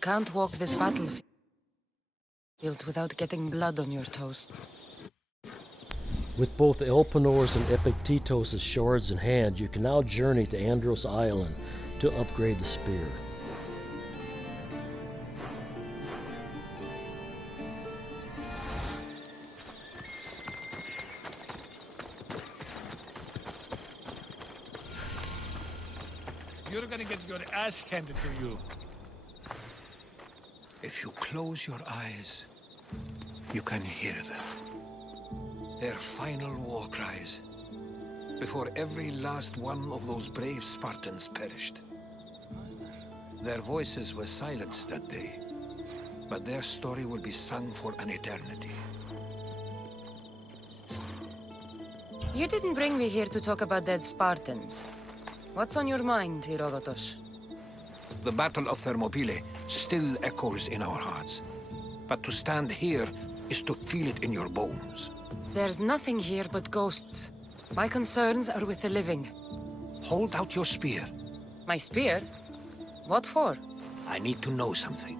Can't walk this battlefield without getting blood on your toes. With both Elpenor's and Epiktetos' shards in hand, you can now journey to Andros Island to upgrade the spear. You're gonna get your ass handed to you. If you close your eyes, you can hear them. Their final war cries, before every last one of those brave Spartans perished. Their voices were silenced that day, but their story will be sung for an eternity. You didn't bring me here to talk about dead Spartans. What's on your mind, Herodotus? The Battle of Thermopylae still echoes in our hearts, but to stand here is to feel it in your bones. There's nothing here but ghosts. My concerns are with the living. Hold out your spear. My spear? What for? I need to know something.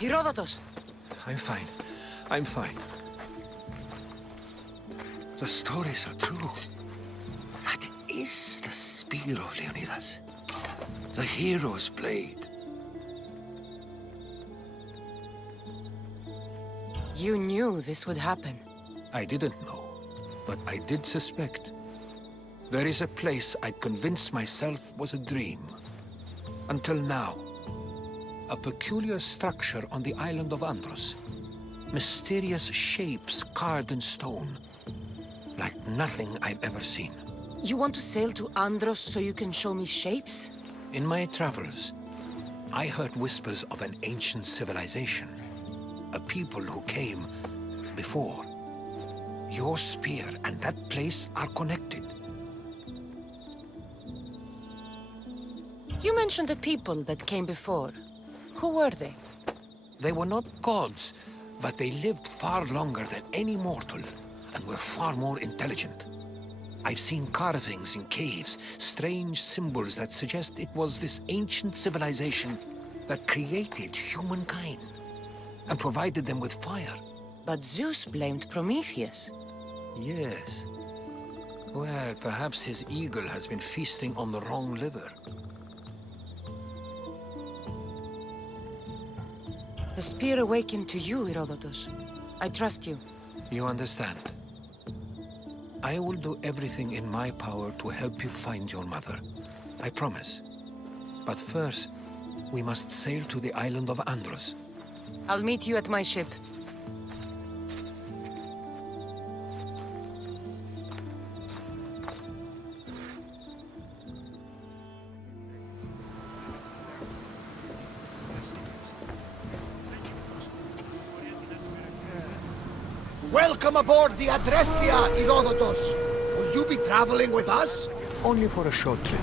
Herodotus! I'm fine. I'm fine. The stories are true. That is the spear of Leonidas. The hero's blade. You knew this would happen. I didn't know, but I did suspect. There is a place I'd convinced myself was a dream. Until now. A peculiar structure on the island of Andros. Mysterious shapes carved in stone. Like nothing I've ever seen. You want to sail to Andros so you can show me shapes? In my travels, I heard whispers of an ancient civilization. A people who came before. Your spear and that place are connected. You mentioned a people that came before. Who were they? They were not gods, but they lived far longer than any mortal, and were far more intelligent. I've seen carvings in caves, strange symbols that suggest it was this ancient civilization that created humankind and provided them with fire. But Zeus blamed Prometheus. Yes. Well, perhaps his eagle has been feasting on the wrong liver. The spear awakened to you, Herodotus. I trust you. You understand? I will do everything in my power to help you find your mother. I promise. But first, we must sail to the island of Andros. I'll meet you at my ship. Welcome aboard the Adrestia, Herodotus. Will you be traveling with us? Only for a short trip.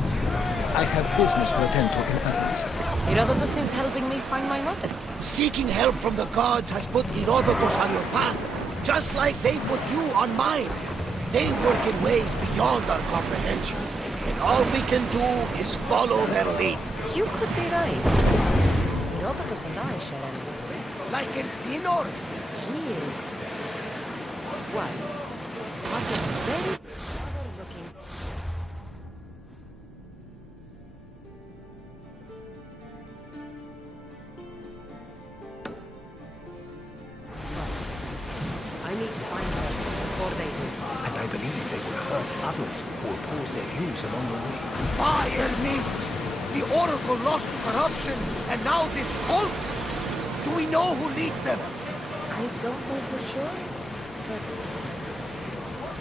I have business to attend to in Athens. Herodotus is helping me find my mother. Seeking help from the gods has put Herodotus on your path, just like they put you on mine. They work in ways beyond our comprehension, and all we can do is follow their lead. You could be right. Herodotus and I share an history. Like Elpenor. He is... was... but a very other-looking... I need to find her before they do. And I believe they will hurt others who oppose their views along the way. By Hermes! The Oracle lost to corruption, and now this cult! Do we know who leads them? I don't know for sure, but...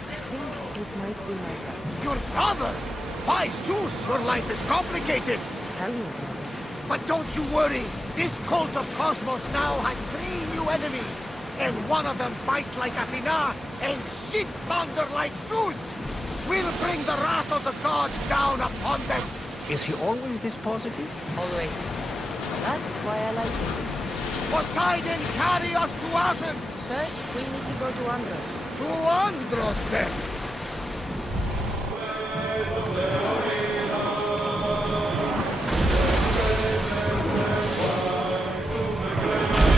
I think it might be my brother. Your brother! By Zeus, your life is complicated! Tell me about it. But don't you worry, this cult of Cosmos now has 3 new enemies, and one of them fights like Athena and shits thunder like Zeus! We'll bring the wrath of the gods down upon them! Is he always this positive? Always. That's why I like him. Poseidon, carry us to Athens! First, we need to go to Andros. To Andros, then!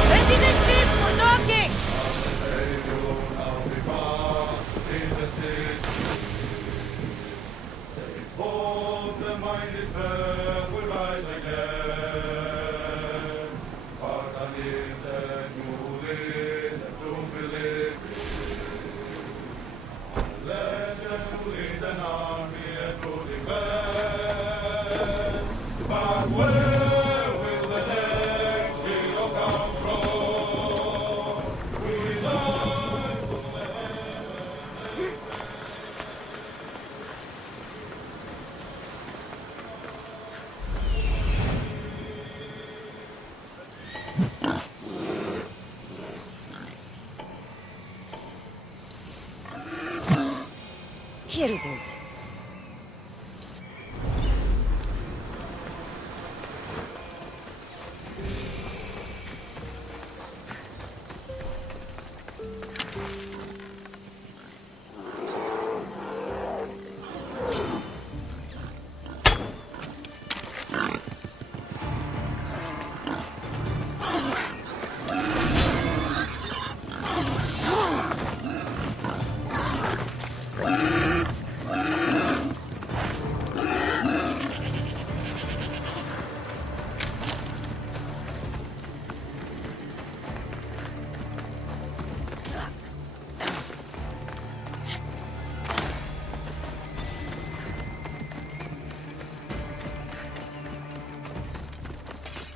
Ready the ship for docking! The mind is fair, will rise again. Spartan is and you live, and to believe. Legend to lead an army and to defend. But where will the next hero come from? We rise to the heaven. Here it is.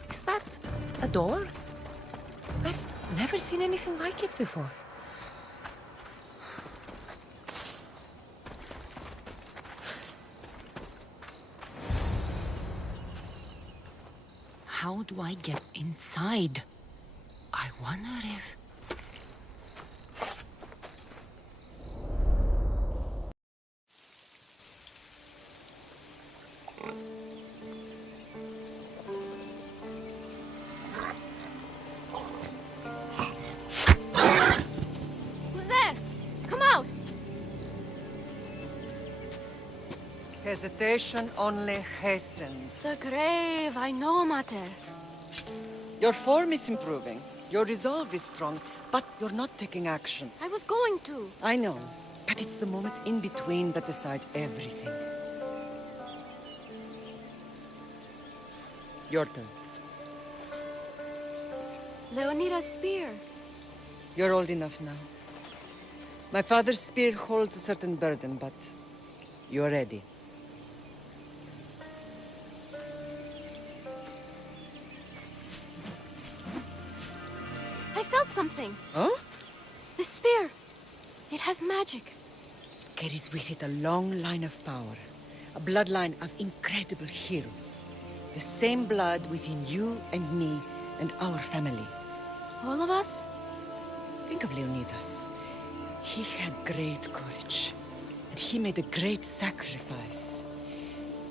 Is that a door? I've never seen anything like it before. How do I get inside? I wonder if... Who's there? Come out! Hesitation only hastens. The grave, I know, Mater. Your form is improving. Your resolve is strong, but you're not taking action. I was going to. I know, but it's the moments in between that decide everything. Your turn. Leonida's spear. You're old enough now. My father's spear holds a certain burden, but you're ready. I felt something. Huh? The spear. It has magic. Carries with it a long line of power. A bloodline of incredible heroes. The same blood within you and me and our family. All of us? Think of Leonidas. He had great courage. And he made a great sacrifice.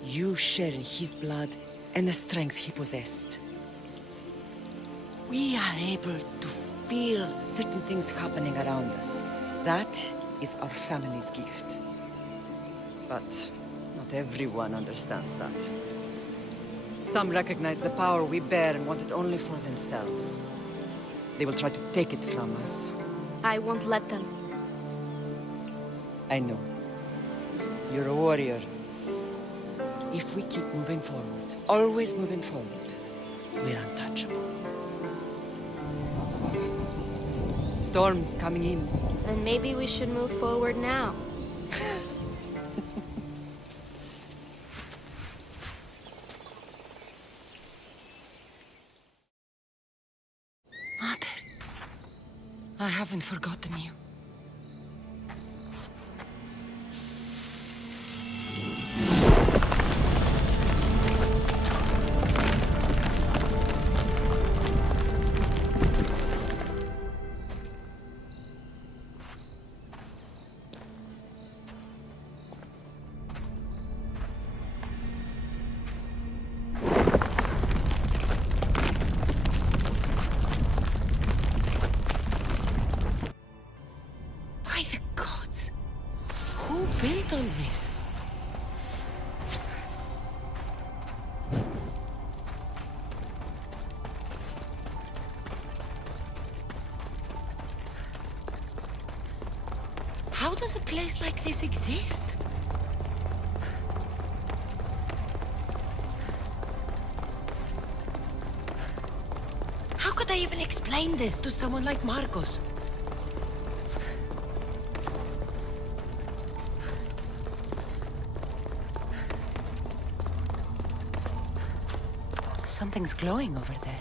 You share his blood and the strength he possessed. We are able to feel certain things happening around us. That is our family's gift. But not everyone understands that. Some recognize the power we bear and want it only for themselves. They will try to take it from us. I won't let them. I know. You're a warrior. If we keep moving forward, always moving forward, we're untouchable. Storm's coming in. Then maybe we should move forward now. Mother, I haven't forgotten you. Built on this. How does a place like this exist? How could I even explain this to someone like Marcos? Something's glowing over there.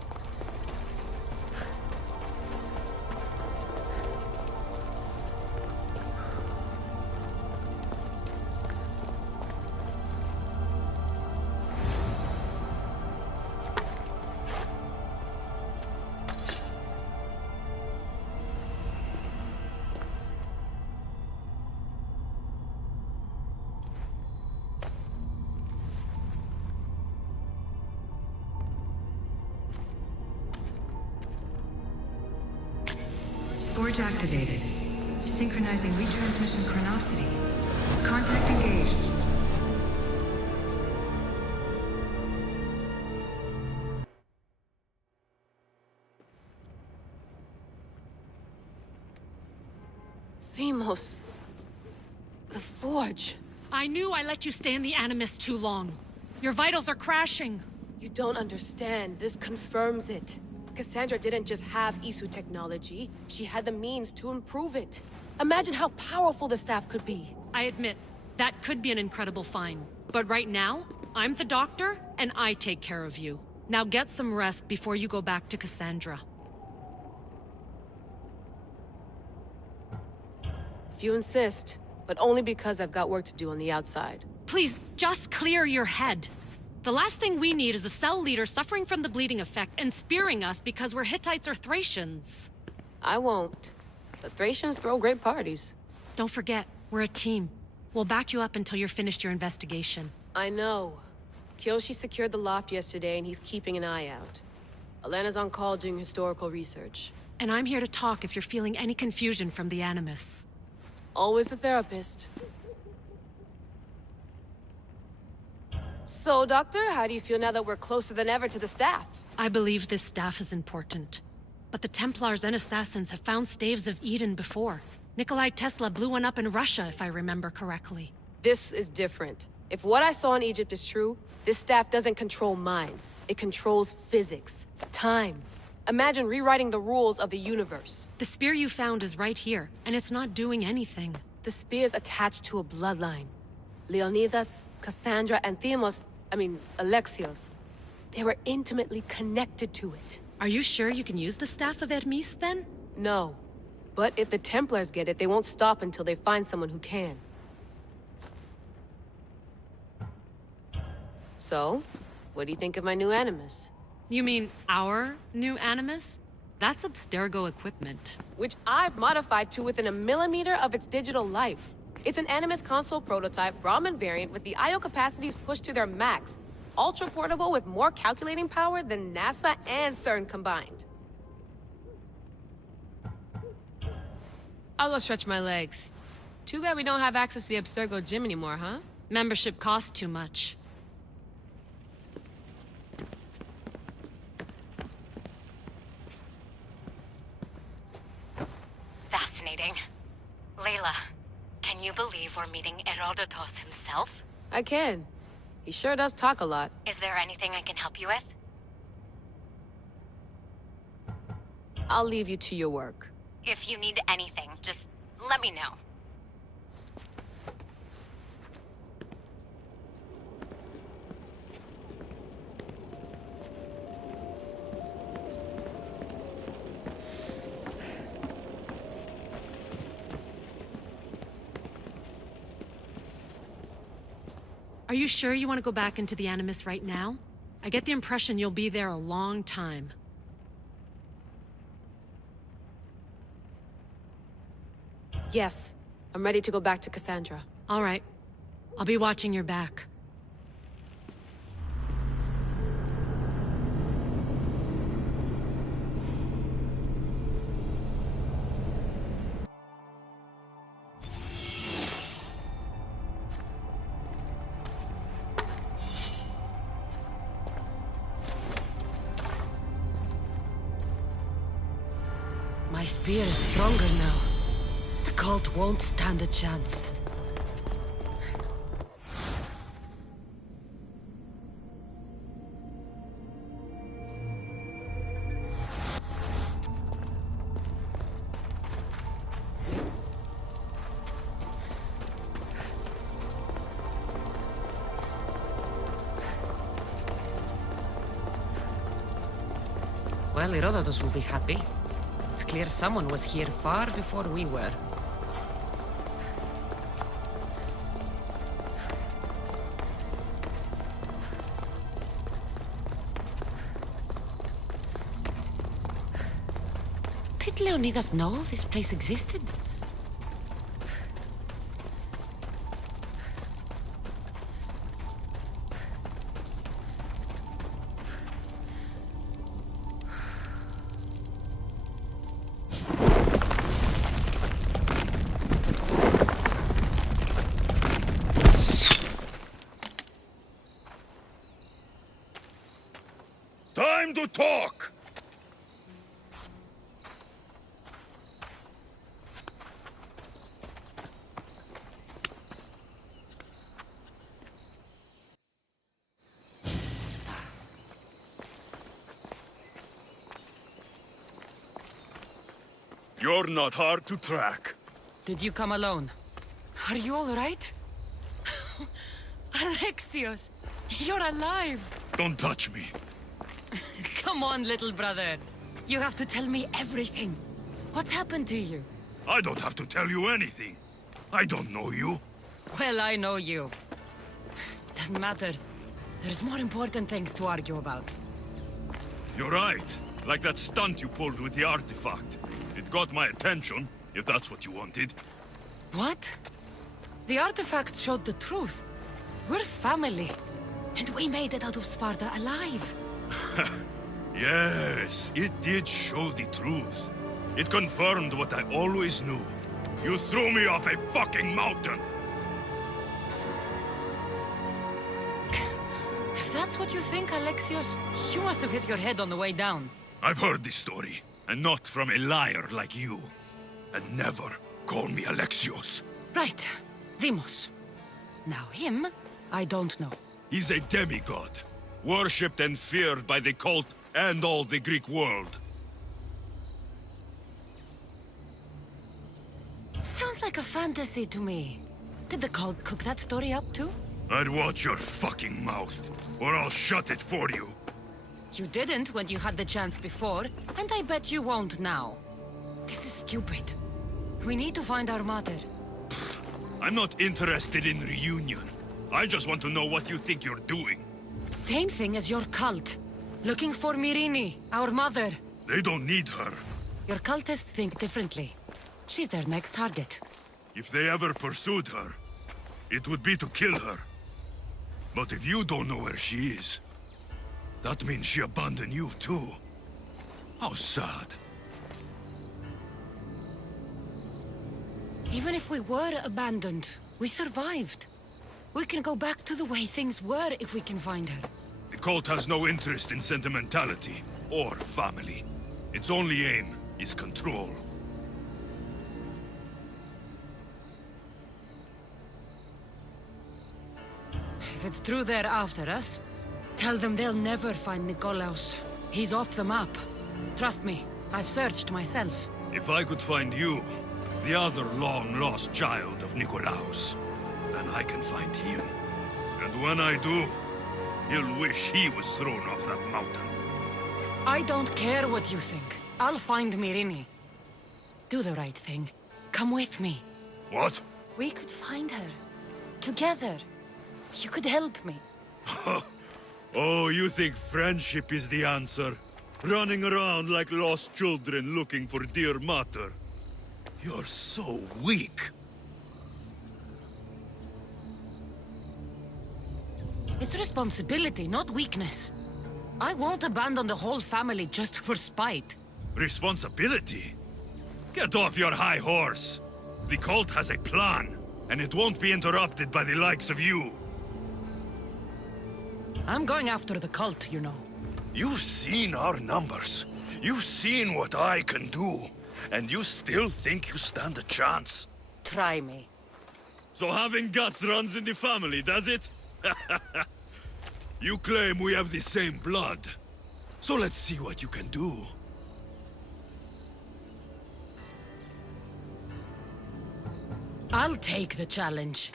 Forge activated. Synchronizing retransmission chronicity. Contact engaged. Deimos. The Forge. I knew I let you stay in the Animus too long. Your vitals are crashing. You don't understand. This confirms it. Cassandra didn't just have Isu technology. She had the means to improve it. Imagine how powerful the staff could be. I admit, that could be an incredible find. But right now, I'm the doctor, and I take care of you. Now get some rest before you go back to Cassandra. If you insist, but only because I've got work to do on the outside. Please, just clear your head. The last thing we need is a cell leader suffering from the bleeding effect and spearing us because we're Hittites or Thracians. I won't. The Thracians throw great parties. Don't forget, we're a team. We'll back you up until you're finished your investigation. I know. Kyoshi secured the loft yesterday and he's keeping an eye out. Elena's on call doing historical research. And I'm here to talk if you're feeling any confusion from the Animus. Always the therapist. So, Doctor, how do you feel now that we're closer than ever to the staff? I believe this staff is important. But the Templars and Assassins have found staves of Eden before. Nikolai Tesla blew one up in Russia, if I remember correctly. This is different. If what I saw in Egypt is true, this staff doesn't control minds. It controls physics, time. Imagine rewriting the rules of the universe. The spear you found is right here, and it's not doing anything. The spear's attached to a bloodline. Leonidas, Cassandra, and Alexios. They were intimately connected to it. Are you sure you can use the Staff of Hermes, then? No. But if the Templars get it, they won't stop until they find someone who can. So, what do you think of my new Animus? You mean our new Animus? That's Abstergo equipment. Which I've modified to within a millimeter of its digital life. It's an Animus console prototype, Brahmin variant with the I/O capacities pushed to their max. Ultra portable with more calculating power than NASA and CERN combined. I'll go stretch my legs. Too bad we don't have access to the Abstergo gym anymore, huh? Membership costs too much. Fascinating. Layla, can you believe we're meeting Herodotus himself? I can. He sure does talk a lot. Is there anything I can help you with? I'll leave you to your work. If you need anything, just let me know. Are you sure you want to go back into the Animus right now? I get the impression you'll be there a long time. Yes. I'm ready to go back to Cassandra. All right. I'll be watching your back. My spear is stronger now. The cult won't stand a chance. Well, Herodotus will be happy. It's clear someone was here far before we were. Did Leonidas know this place existed? Time to talk! You're not hard to track. Did you come alone? Are you all right? Alexios, you're alive! Don't touch me. Come on, little brother. You have to tell me everything. What's happened to you? I don't have to tell you anything. I don't know you. Well, I know you. It doesn't matter. There's more important things to argue about. You're right. Like that stunt you pulled with the artifact. It got my attention, if that's what you wanted. What? The artifact showed the truth. We're family. And we made it out of Sparta alive. Yes, it did show the truth. It confirmed what I always knew. You threw me off a fucking mountain! If that's that's what you think, Alexios? You must have hit your head on the way down. I've heard this story, and not from a liar like you. And never call me Alexios. Right. Deimos. Now him, I don't know. He's a demigod, worshipped and feared by the cult and all the Greek world. Sounds like a fantasy to me. Did the cult cook that story up too? I'd watch your fucking mouth, or I'll shut it for you. You didn't when you had the chance before, and I bet you won't now. This is stupid. We need to find our mother. I'm not interested in reunion. I just want to know what you think you're doing. Same thing as your cult. Looking for Myrrine, our mother. They don't need her. Your cultists think differently. She's their next target. If they ever pursued her, it would be to kill her. But if you don't know where she is, that means she abandoned you too. How sad. Even if we were abandoned, we survived. We can go back to the way things were if we can find her. The cult has no interest in sentimentality or family. Its only aim is control. If it's true they're after us, tell them they'll never find Nikolaos. He's off the map. Trust me, I've searched myself. If I could find you, the other long-lost child of Nikolaos, then I can find him. And when I do, he'll wish he was thrown off that mountain. I don't care what you think. I'll find Myrrine. Do the right thing. Come with me. What? We could find her. Together. You could help me. Oh, you think friendship is the answer? Running around like lost children looking for dear mother. You're so weak. It's responsibility, not weakness. I won't abandon the whole family just for spite. Responsibility? Get off your high horse. The cult has a plan, and it won't be interrupted by the likes of you. I'm going after the cult, you know. You've seen our numbers. You've seen what I can do. And you still think you stand a chance? Try me. So having guts runs in the family, does it? You claim we have the same blood. So let's see what you can do. I'll take the challenge.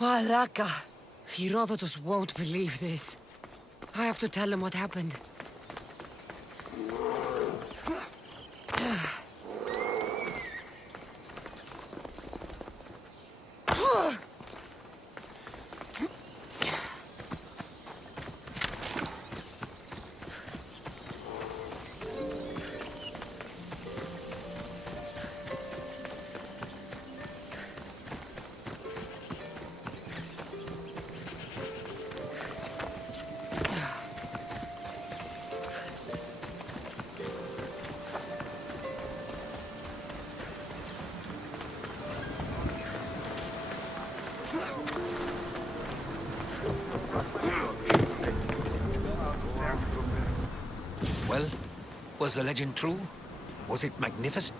Malaka. Herodotus won't believe this. I have to tell him what happened. Well, was the legend true? Was it magnificent?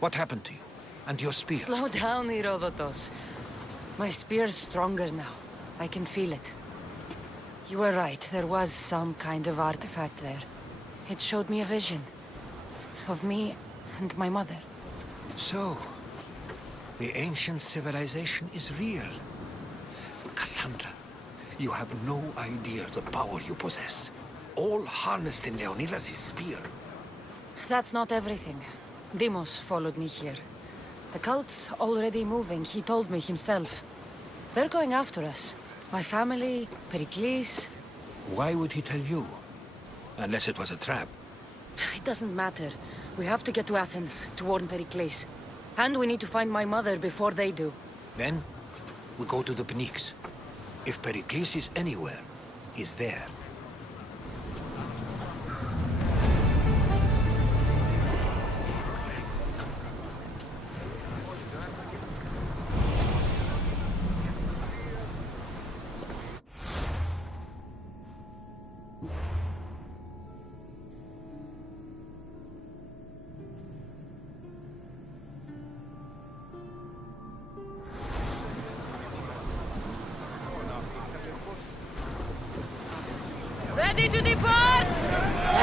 What happened to you? And your spear? Slow down, Herodotus. My spear's stronger now. I can feel it. You were right. There was some kind of artifact there. It showed me a vision. Of me and my mother. So, the ancient civilization is real. Cassandra, you have no idea the power you possess. All harnessed in Leonidas' spear. That's not everything. Deimos followed me here. The cult's already moving, he told me himself. They're going after us. My family, Pericles. Why would he tell you? Unless it was a trap. It doesn't matter. We have to get to Athens, to warn Pericles. And we need to find my mother before they do. Then, we go to the Pnyx. If Pericles is anywhere, he's there. ready to depart?